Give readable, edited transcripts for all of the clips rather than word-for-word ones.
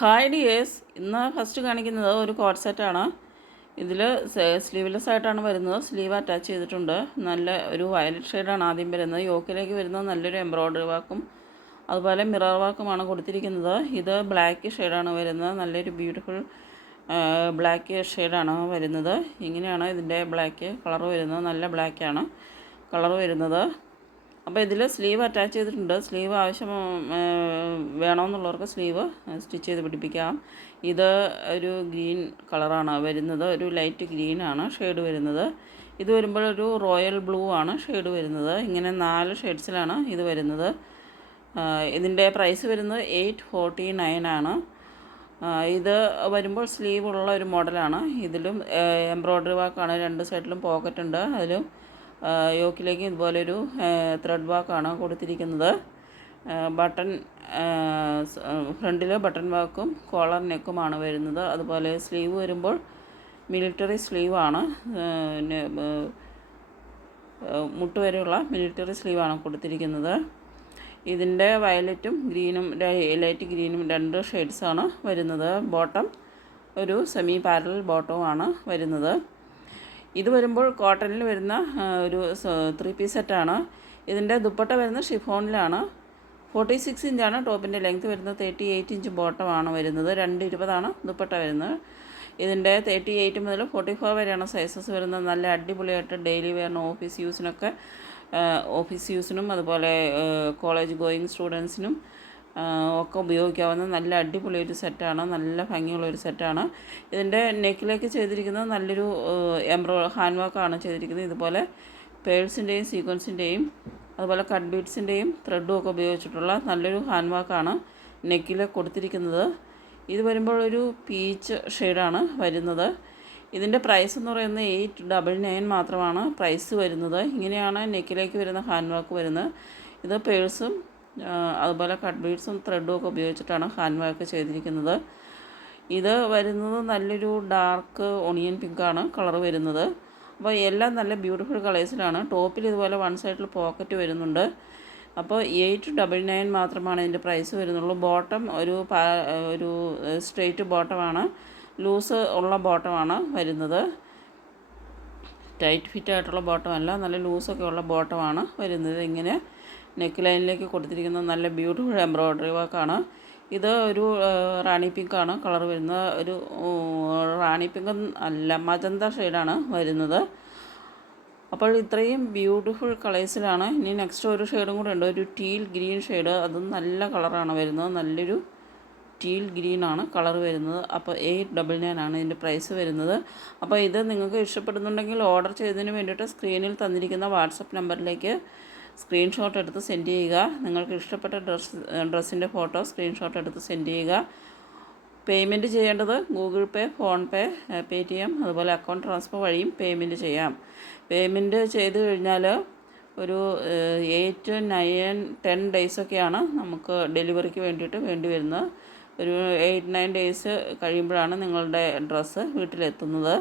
Hi dears, ഇന്ന് first കാണിക്കുന്നത് ഒരു കോട്ട് സെറ്റാണ്. ഇതിൽ സ്ലീവ്ലെസ് ആയിട്ടാണ് വരുന്നത്. സ്ലീവ് അറ്റാച്ച് ചെയ്തിട്ടുണ്ട്. നല്ല ഒരു വയലറ്റ് ഷെയ്ഡാണ് ആദ്യം വരുന്നത്. യോക്കിലേക്ക് വരുന്നത് നല്ലൊരു എംബ്രോയ്ഡറി വർക്കും അതുപോലെ മിറർ വർക്കുമാണ് കൊടുത്തിരിക്കുന്നത്. ഇത് ബ്ലാക്ക് ഷെയ്ഡാണ് വരുന്നത്. നല്ലൊരു ബ്യൂട്ടിഫുൾ ബ്ലാക്ക് ഷെയ്ഡാണ് വരുന്നത്. ഇങ്ങനെയാണ് ഇതിൻ്റെ ബ്ലാക്ക് കളർ വരുന്നത്. നല്ല ബ്ലാക്കാണ് കളർ വരുന്നത്. അപ്പോൾ ഇതിൽ സ്ലീവ് അറ്റാച്ച് ചെയ്തിട്ടുണ്ട്. സ്ലീവ് ആവശ്യം വേണമെന്നുള്ളവർക്ക് സ്ലീവ് സ്റ്റിച്ച് ചെയ്ത് പിടിപ്പിക്കാം. ഇത് ഒരു ഗ്രീൻ കളറാണ് വരുന്നത്. ഒരു ലൈറ്റ് ഗ്രീനാണ് ഷെയ്ഡ് വരുന്നത്. ഇത് വരുമ്പോൾ ഒരു റോയൽ ബ്ലൂ ആണ് ഷെയ്ഡ് വരുന്നത്. ഇങ്ങനെ 4 ഷെയ്ഡ്സിലാണ് ഇത് വരുന്നത്. ഇതിൻ്റെ പ്രൈസ് വരുന്നത് 849 ആണ്. ഇത് വരുമ്പോൾ സ്ലീവ് ഉള്ള ഒരു മോഡലാണ്. ഇതിലും എംബ്രോയ്ഡറി വർക്കാണ്. 2 സൈഡിലും പോക്കറ്റ് ഉണ്ട്. അതിലും യോക്കിലേക്ക് ഇതുപോലൊരു ത്രെഡ് വർക്കാണ് കൊടുത്തിരിക്കുന്നത്. ബട്ടൺ ഫ്രണ്ടിൽ ബട്ടൺ വർക്കും കോളർ നെക്കുമാണ് വരുന്നത്. അതുപോലെ സ്ലീവ് വരുമ്പോൾ മിലിറ്ററി സ്ലീവാണ്. മുട്ട് വരെയുള്ള മിലിറ്ററി സ്ലീവാണ് കൊടുത്തിരിക്കുന്നത്. ഇതിൻ്റെ വയലറ്റും ഗ്രീനും ലൈറ്റ് ഗ്രീനും 2 ഷെയ്ഡ്സാണ് വരുന്നത്. ബോട്ടം ഒരു സെമി പാരലൽ ബോട്ടവുമാണ് വരുന്നത്. ഇത് വരുമ്പോൾ കോട്ടണിൽ വരുന്ന ഒരു 3 പീസ് സെറ്റാണ്. ഇതിൻ്റെ ദുപ്പട്ട വരുന്നത് ഷിഫോണിലാണ്. 46 ഇഞ്ചാണ് ടോപ്പിൻ്റെ ലെങ്ത് വരുന്നത്. 38 ഇഞ്ച് ബോട്ടമാണ് വരുന്നത്. 220 ദുപ്പട്ട വരുന്നത്. ഇതിൻ്റെ 38 മുതൽ 44 വരെയാണ് സൈസസ് വരുന്നത്. നല്ല അടിപൊളിയായിട്ട് ഡെയിലി വെയറിന് ഓഫീസ് യൂസിനും അതുപോലെ കോളേജ് ഗോയിങ് സ്റ്റുഡൻസിനും ഒക്കെ ഉപയോഗിക്കാവുന്ന നല്ല അടിപൊളി ഒരു സെറ്റാണ്. നല്ല ഭംഗിയുള്ളൊരു സെറ്റാണ്. ഇതിൻ്റെ നെക്കിലേക്ക് ചെയ്തിരിക്കുന്നത് നല്ലൊരു ഹാൻഡ് വർക്കാണ് ചെയ്തിരിക്കുന്നത്. ഇതുപോലെ പേഴ്സിൻ്റെയും സീക്വൻസിൻ്റെയും അതുപോലെ കട്ട് ബീഡ്സിൻ്റെയും ത്രെഡും ഒക്കെ ഉപയോഗിച്ചിട്ടുള്ള നല്ലൊരു ഹാൻഡ് വർക്കാണ് നെക്കിൽ കൊടുത്തിരിക്കുന്നത്. ഇത് വരുമ്പോൾ ഒരു പീച്ച് ഷെയ്ഡാണ് വരുന്നത്. ഇതിൻ്റെ പ്രൈസ് എന്ന് പറയുന്നത് 899 മാത്രമാണ് പ്രൈസ് വരുന്നത്. ഇങ്ങനെയാണ് നെക്കിലേക്ക് വരുന്ന ഹാൻഡ് വർക്ക് വരുന്നത്. ഇത് പേഴ്സും അതുപോലെ കട്ട് ബീഡ്സും ത്രെഡും ഒക്കെ ഉപയോഗിച്ചിട്ടാണ് ഹാൻഡ് വർക്ക് ചെയ്തിരിക്കുന്നത്. ഇത് വരുന്നത് നല്ലൊരു ഡാർക്ക് ഓണിയൻ പിങ്കാണ് കളർ വരുന്നത്. അപ്പോൾ എല്ലാം നല്ല ബ്യൂട്ടിഫുൾ കളേഴ്സിലാണ്. ടോപ്പിൽ ഇതുപോലെ 1 സൈഡിൽ പോക്കറ്റ് വരുന്നുണ്ട്. അപ്പോൾ 899 മാത്രമാണ് ഇതിൻ്റെ പ്രൈസ് വരുന്നുള്ളൂ. ബോട്ടം ഒരു സ്ട്രെയിറ്റ് ബോട്ടമാണ്. ലൂസ് ഉള്ള ബോട്ടമാണ് വരുന്നത്. ടൈറ്റ് ഫിറ്റ് ആയിട്ടുള്ള ബോട്ടമല്ല, നല്ല ലൂസൊക്കെ ഉള്ള ബോട്ടമാണ് വരുന്നത്. ഇങ്ങനെ നെക്ക് ലൈനിലേക്ക് കൊടുത്തിരിക്കുന്ന നല്ല ബ്യൂട്ടിഫുൾ എംബ്രോയ്ഡറി വർക്കാണ്. ഇത് ഒരു റാണി പിങ്കാണ് കളർ വരുന്നത്. ഒരു റാണി പിങ്ക് അല്ല, മജന്ത ഷെയ്ഡാണ് വരുന്നത്. അപ്പോൾ ഇത്രയും ബ്യൂട്ടിഫുൾ കളേഴ്സിലാണ്. ഇനി നെക്സ്റ്റ് ഒരു ഷെയ്ഡും കൂടെ ഉണ്ട്, ഒരു ടീൽ ഗ്രീൻ ഷെയ്ഡ്. അതും നല്ല കളറാണ് വരുന്നത്. നല്ലൊരു ടീൽ ഗ്രീനാണ് കളർ വരുന്നത്. അപ്പോൾ 899 ആണ് ഇതിൻ്റെ പ്രൈസ് വരുന്നത്. അപ്പോൾ ഇത് നിങ്ങൾക്ക് ഇഷ്ടപ്പെടുന്നുണ്ടെങ്കിൽ ഓർഡർ ചെയ്തതിന് വേണ്ടിയിട്ട് സ്ക്രീനിൽ തന്നിരിക്കുന്ന വാട്സപ്പ് നമ്പറിലേക്ക് സ്ക്രീൻഷോട്ട് എടുത്ത് സെൻഡ് ചെയ്യുക. നിങ്ങൾക്ക് ഇഷ്ടപ്പെട്ട ഡ്രസ്സിൻ്റെ ഫോട്ടോ സ്ക്രീൻഷോട്ട് എടുത്ത് സെൻഡ് ചെയ്യുക. പേയ്മെൻറ്റ് ചെയ്യേണ്ടത് ഗൂഗിൾ പേ, ഫോൺപേ, പേടിഎം അതുപോലെ അക്കൗണ്ട് ട്രാൻസ്ഫർ വഴിയും പേയ്മെൻറ്റ് ചെയ്യാം. പേയ്മെൻറ്റ് ചെയ്ത് കഴിഞ്ഞാൽ ഒരു 8, 9, 10 ഡേയ്സൊക്കെയാണ് നമുക്ക് ഡെലിവറിക്ക് വേണ്ടിയിട്ട് വേണ്ടി വരുന്നത്. ഒരു 8, 9 ഡേയ്സ് കഴിയുമ്പോഴാണ് നിങ്ങളുടെ ഡ്രസ്സ് വീട്ടിലെത്തുന്നത്.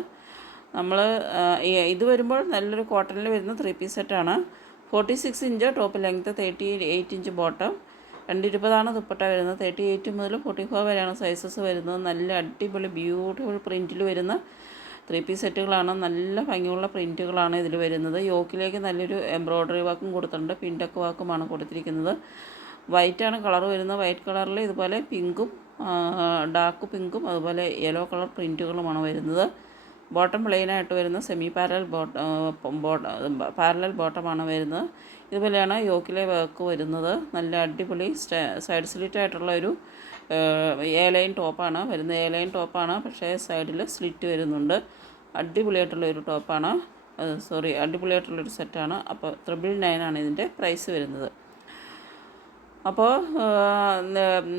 ഇത് വരുമ്പോൾ നല്ലൊരു കോട്ടണിൽ വരുന്ന 3 പീസ് സെറ്റാണ്. 46 inch top length, 38 inch bottom, 220 dupatta വരുന്നത്. 38 മുതൽ 44 വരെയാണ് സൈസസ് വരുന്നത്. നല്ല അടിപൊളി ബ്യൂട്ടിഫുൾ പ്രിൻറ്റിൽ വരുന്ന 3 പീസ് സെറ്റുകളാണ്. നല്ല ഭംഗിയുള്ള പ്രിൻറ്റുകളാണ് ഇതിൽ വരുന്നത്. യോക്കിലേക്ക് നല്ലൊരു എംബ്രോയ്ഡറി വർക്കും കൊടുത്തിട്ടുണ്ട്. പിൻടക്ക് വർക്കുമാണ് കൊടുത്തിരിക്കുന്നത്. വൈറ്റാണ് കളർ വരുന്നത്. വൈറ്റ് കളറിൽ ഇതുപോലെ പിങ്കും ഡാർക്ക് പിങ്കും അതുപോലെ യെല്ലോ കളർ പ്രിൻറ്റുകളുമാണ് വരുന്നത്. ബോട്ടം പ്ലെയിനായിട്ട് വരുന്ന സെമി പാരലൽ പാരലൽ ബോട്ടമാണ് വരുന്നത്. ഇതുപോലെയാണ് യോക്കിലെ വർക്ക് വരുന്നത്. നല്ല അടിപൊളി സൈഡ് സ്ലിറ്റ് ആയിട്ടുള്ള ഒരു ലൈൻ ടോപ്പാണ് വരുന്നത്. ലൈൻ ടോപ്പാണ്, പക്ഷേ സൈഡിൽ സ്ലിറ്റ് വരുന്നുണ്ട്. അടിപൊളിയായിട്ടുള്ളൊരു ടോപ്പാണ്. അടിപൊളിയായിട്ടുള്ളൊരു സെറ്റാണ്. അപ്പോൾ 999 ആണ് ഇതിൻ്റെ പ്രൈസ് വരുന്നത്. അപ്പോൾ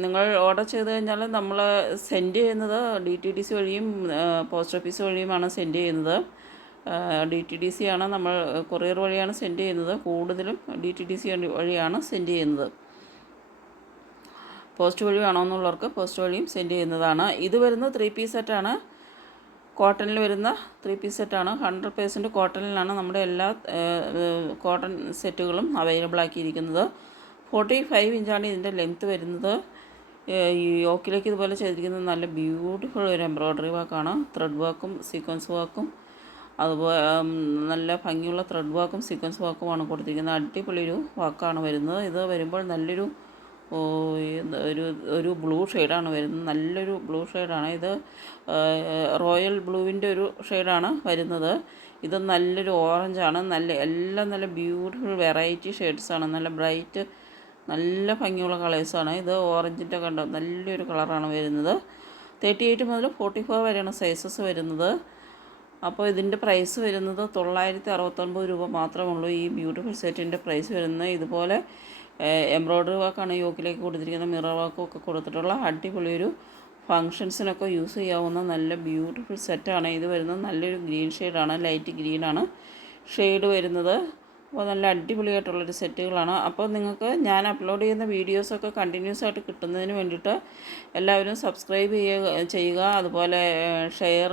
നിങ്ങൾ ഓർഡർ ചെയ്ത് കഴിഞ്ഞാൽ നമ്മൾ സെൻഡ് ചെയ്യുന്നത് DTDC വഴിയും പോസ്റ്റ് ഓഫീസ് വഴിയുമാണ് സെൻഡ് ചെയ്യുന്നത്. DTDC ആണ് നമ്മൾ കൊറിയർ വഴിയാണ് സെൻഡ് ചെയ്യുന്നത്. കൂടുതലും DTDC വഴിയാണ് സെൻഡ് ചെയ്യുന്നത്. പോസ്റ്റ് വഴി വേണമെന്നുള്ളവർക്ക് പോസ്റ്റ് വഴിയും സെൻഡ് ചെയ്യുന്നതാണ്. ഇത് വരുന്ന 3 പീസ് സെറ്റാണ്. കോട്ടണിൽ വരുന്ന 3 പീസ് സെറ്റാണ്. 100% കോട്ടണിലാണ് നമ്മുടെ എല്ലാ കോട്ടൺ സെറ്റുകളും അവൈലബിൾ ആക്കിയിരിക്കുന്നത്. 45 ഇഞ്ചാണ് ഇതിൻ്റെ ലെങ്ത്ത് വരുന്നത്. ഈ യോക്കിലേക്ക് ഇതുപോലെ ചെയ്തിരിക്കുന്നത് നല്ല ബ്യൂട്ടിഫുൾ ഒരു എംബ്രോയ്ഡറി വർക്കാണ്. ത്രെഡ് വർക്കും സീക്വൻസ് വർക്കും അതുപോലെ നല്ല ഭംഗിയുള്ള ത്രെഡ് വർക്കും സീക്വൻസ് വർക്കുമാണ് കൊടുത്തിരിക്കുന്നത്. അടിപൊളി ഒരു വർക്കാണ് വരുന്നത്. ഇത് വരുമ്പോൾ നല്ലൊരു ഒരു ഒരു ബ്ലൂ ഷെയ്ഡാണ് വരുന്നത്. നല്ലൊരു ബ്ലൂ ഷെയ്ഡാണ് ഇത്. റോയൽ ബ്ലൂവിൻ്റെ ഒരു ഷെയ്ഡാണ് വരുന്നത്. ഇത് നല്ലൊരു ഓറഞ്ചാണ്. എല്ലാം നല്ല ബ്യൂട്ടിഫുൾ വെറൈറ്റി ഷെയ്ഡ്സാണ്. നല്ല ബ്രൈറ്റ് നല്ല ഭംഗിയുള്ള കളേഴ്സാണ്. ഇത് ഓറഞ്ചിൻ്റെ കണ്ടോ നല്ലൊരു കളറാണ് വരുന്നത്. 38 മുതൽ 44 വരെയാണ് സൈസസ് വരുന്നത്. അപ്പോൾ ഇതിൻ്റെ പ്രൈസ് വരുന്നത് 969 രൂപ മാത്രമേ ഉള്ളൂ. ഈ ബ്യൂട്ടിഫുൾ സെറ്റിൻ്റെ പ്രൈസ് വരുന്നത്. ഇതുപോലെ എംബ്രോയ്ഡറി വർക്കാണ് യോക്കിലേക്ക് കൊടുത്തിരിക്കുന്നത്. മിറർ വർക്കും ഒക്കെ കൊടുത്തിട്ടുള്ള അടിപൊളി ഒരു ഫങ്ഷൻസിനൊക്കെ യൂസ് ചെയ്യാവുന്ന നല്ല ബ്യൂട്ടിഫുൾ സെറ്റാണ് ഇത് വരുന്നത്. നല്ലൊരു ഗ്രീൻ ഷെയ്ഡാണ്, ലൈറ്റ് ഗ്രീനാണ് ഷെയ്ഡ് വരുന്നത്. അപ്പോൾ നല്ല അടിപൊളിയായിട്ടുള്ളൊരു സെറ്റുകളാണ്. അപ്പോൾ നിങ്ങൾക്ക് ഞാൻ അപ്ലോഡ് ചെയ്യുന്ന വീഡിയോസൊക്കെ കണ്ടിന്യൂസ് ആയിട്ട് കിട്ടുന്നതിന് വേണ്ടിയിട്ട് എല്ലാവരും സബ്സ്ക്രൈബ് ചെയ്യുക. അതുപോലെ ഷെയർ,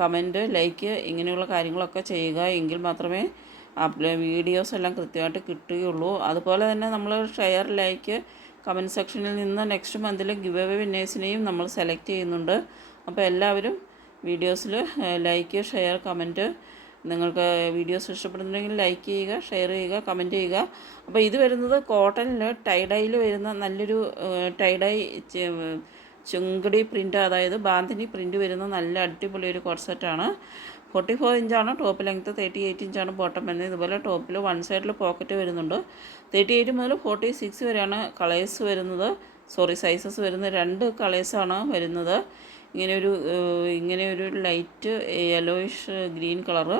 കമൻറ്റ്, ലൈക്ക് ഇങ്ങനെയുള്ള കാര്യങ്ങളൊക്കെ ചെയ്യുക. എങ്കിൽ മാത്രമേ വീഡിയോസ് എല്ലാം കൃത്യമായിട്ട് കിട്ടുകയുള്ളൂ. അതുപോലെ തന്നെ നമ്മൾ ഷെയർ, ലൈക്ക്, കമൻറ്റ് സെക്ഷനിൽ നിന്ന് നെക്സ്റ്റ് മന്തിൽ ഗിവ് അവേ വിന്നേഴ്സിനെയും നമ്മൾ സെലക്ട് ചെയ്യുന്നുണ്ട്. അപ്പോൾ എല്ലാവരും വീഡിയോസിൽ ലൈക്ക്, ഷെയർ, കമൻറ്റ്, നിങ്ങൾക്ക് വീഡിയോസ് ഇഷ്ടപ്പെടുന്നുണ്ടെങ്കിൽ ലൈക്ക് ചെയ്യുക, ഷെയർ ചെയ്യുക, കമൻറ്റ് ചെയ്യുക. അപ്പോൾ ഇത് വരുന്നത് കോട്ടണിൽ ടൈഡൈയിൽ വരുന്ന നല്ലൊരു ടൈഡൈ ചുങ്കടി പ്രിൻ്റ്, അതായത് ബാന്തിനി പ്രിൻ്റ് വരുന്ന നല്ല അടിപൊളി ഒരു കോട്ട് സെറ്റാണ്. 44 ഇഞ്ചാണ് ടോപ്പ് ലെങ്ത്ത്, 38 ഇഞ്ചാണ് ബോട്ടം വരുന്നത്. ഇതുപോലെ ടോപ്പിൽ വൺ സൈഡിൽ പോക്കറ്റ് വരുന്നുണ്ട്. 38 മുതൽ 46 വരെയാണ് കളേഴ്സ് വരുന്നത്. സൈസസ് വരുന്നത്. 2 കളേഴ്സാണ് വരുന്നത്. ഇങ്ങനെയൊരു ലൈറ്റ് യെല്ലോയിഷ് ഗ്രീൻ കളറ്,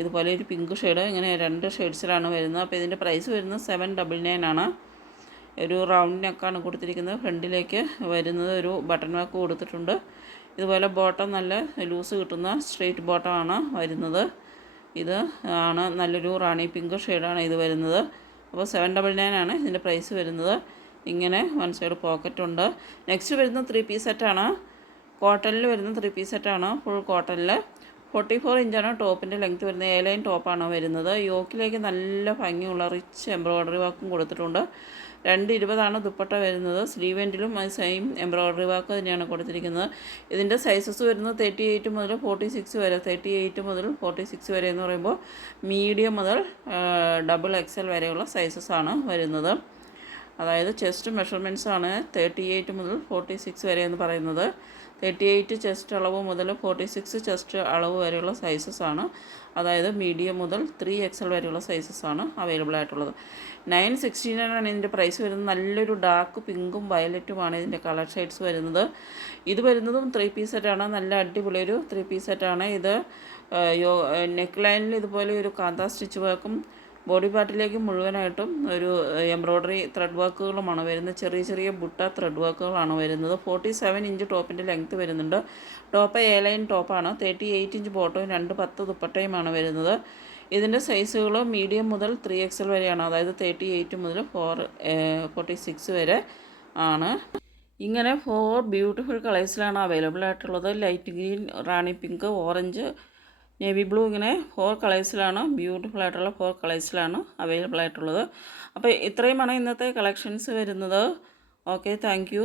ഇതുപോലെ ഒരു പിങ്ക് ഷെയ്ഡ്, ഇങ്ങനെ 2 ഷെയ്ഡ്സിലാണ് വരുന്നത്. അപ്പോൾ ഇതിൻ്റെ പ്രൈസ് വരുന്നത് 799 ആണ്. ഒരു റൗണ്ട് നെക്കാണ് കൊടുത്തിരിക്കുന്നത്. ഫ്രണ്ടിലേക്ക് വരുന്നത് ഒരു ബട്ടൺ വർക്ക് കൊടുത്തിട്ടുണ്ട്. ഇതുപോലെ ബോട്ടം നല്ല ലൂസ് കിട്ടുന്ന സ്ട്രെയിറ്റ് ബോട്ടമാണ് വരുന്നത്. ഇത് ആണ് നല്ലൊരു റാണി പിങ്ക് ഷെയ്ഡാണ് ഇത് വരുന്നത്. അപ്പോൾ 799 ആണ് ഇതിൻ്റെ പ്രൈസ് വരുന്നത്. ഇങ്ങനെ വൺ സൈഡ് പോക്കറ്റ് ഉണ്ട്. നെക്സ്റ്റ് വരുന്ന 3 പീസ് സെറ്റാണ്. കോട്ടണിൽ വരുന്ന 3 പീസ് സെറ്റാണ്. ഫുൾ കോട്ടണിൽ 44 ഇഞ്ചാണ് ടോപ്പിൻ്റെ ലെങ്ത്ത് വരുന്നത്. എ-ലൈൻ ടോപ്പാണ് വരുന്നത്. യോക്കിലേക്ക് നല്ല ഭംഗിയുള്ള റിച്ച് എംബ്രോയ്ഡറി വർക്കും കൊടുത്തിട്ടുണ്ട്. 220 ദുപ്പട്ട വരുന്നത്. സ്ലീവ് എൻഡിലും സെയിം എംബ്രോയ്ഡറി വർക്ക് തന്നെയാണ് കൊടുത്തിരിക്കുന്നത്. ഇതിൻ്റെ സൈസസ് വരുന്നത് 38 മുതൽ 46 വരെ. 38 മുതൽ 46 വരെ എന്ന് പറയുമ്പോൾ മീഡിയം മുതൽ XXL വരെയുള്ള സൈസസ് ആണ് വരുന്നത്. അതായത് ചെസ്റ്റ് മെഷർമെൻറ്റ്സ് ആണ് 38 മുതൽ 46 വരെ എന്ന് പറയുന്നത്. 38 ചെസ്റ്റ് അളവ് മുതൽ 46 ചെസ്റ്റ് അളവ് വരെയുള്ള സൈസസ് ആണ്. അതായത് മീഡിയം മുതൽ 3XL വരെയുള്ള സൈസസ് ആണ് അവൈലബിൾ ആയിട്ടുള്ളത്. 969 ആണ് ഇതിൻ്റെ പ്രൈസ് വരുന്നത്. നല്ലൊരു ഡാർക്ക് പിങ്കും വയലറ്റുമാണ് ഇതിൻ്റെ കളർ ഷെയ്ഡ്സ് വരുന്നത്. ഇത് വരുന്നതും 3 പീസ് സെറ്റാണ്. നല്ല അടിപൊളി ഒരു 3 പീസ് സെറ്റാണ് ഇത്. നെക്ക് ലൈനിൽ ഇതുപോലെ ഒരു കാന്ത സ്റ്റിച്ച് വർക്കും ബോഡി പാർട്ടിലേക്ക് മുഴുവനായിട്ടും ഒരു എംബ്രോയ്ഡറി ത്രെഡ് വർക്കുകളുമാണ് വരുന്നത്. ചെറിയ ബുട്ട ത്രെഡ് വർക്കുകളാണ് വരുന്നത്. 47 ഇഞ്ച് ടോപ്പിൻ്റെ ലെങ്ത്ത് വരുന്നുണ്ട്. ടോപ്പ് A-ലൈൻ ടോപ്പാണ്. 38 ഇഞ്ച് ബോട്ടവും 210 ദുപ്പട്ടയുമാണ് വരുന്നത്. ഇതിൻ്റെ സൈസുകൾ മീഡിയം മുതൽ 3XL വരെയാണ്. അതായത് 38 മുതൽ 46 വരെ ആണ്. ഇങ്ങനെ 4 ബ്യൂട്ടിഫുൾ കളേഴ്സിലാണ് അവൈലബിൾ ആയിട്ടുള്ളത്. ലൈറ്റ് ഗ്രീൻ, റാണി പിങ്ക്, ഓറഞ്ച്, നേവി ബ്ലൂ, ഇങ്ങനെ 4 കളേഴ്സിലാണ്, ബ്യൂട്ടിഫുൾ ആയിട്ടുള്ള 4 കളേഴ്സിലാണ് അവൈലബിൾ ആയിട്ടുള്ളത്. അപ്പോൾ ഇത്രയുമാണ് ഇന്നത്തെ കളക്ഷൻസ് വരുന്നത്. Okay, thank you.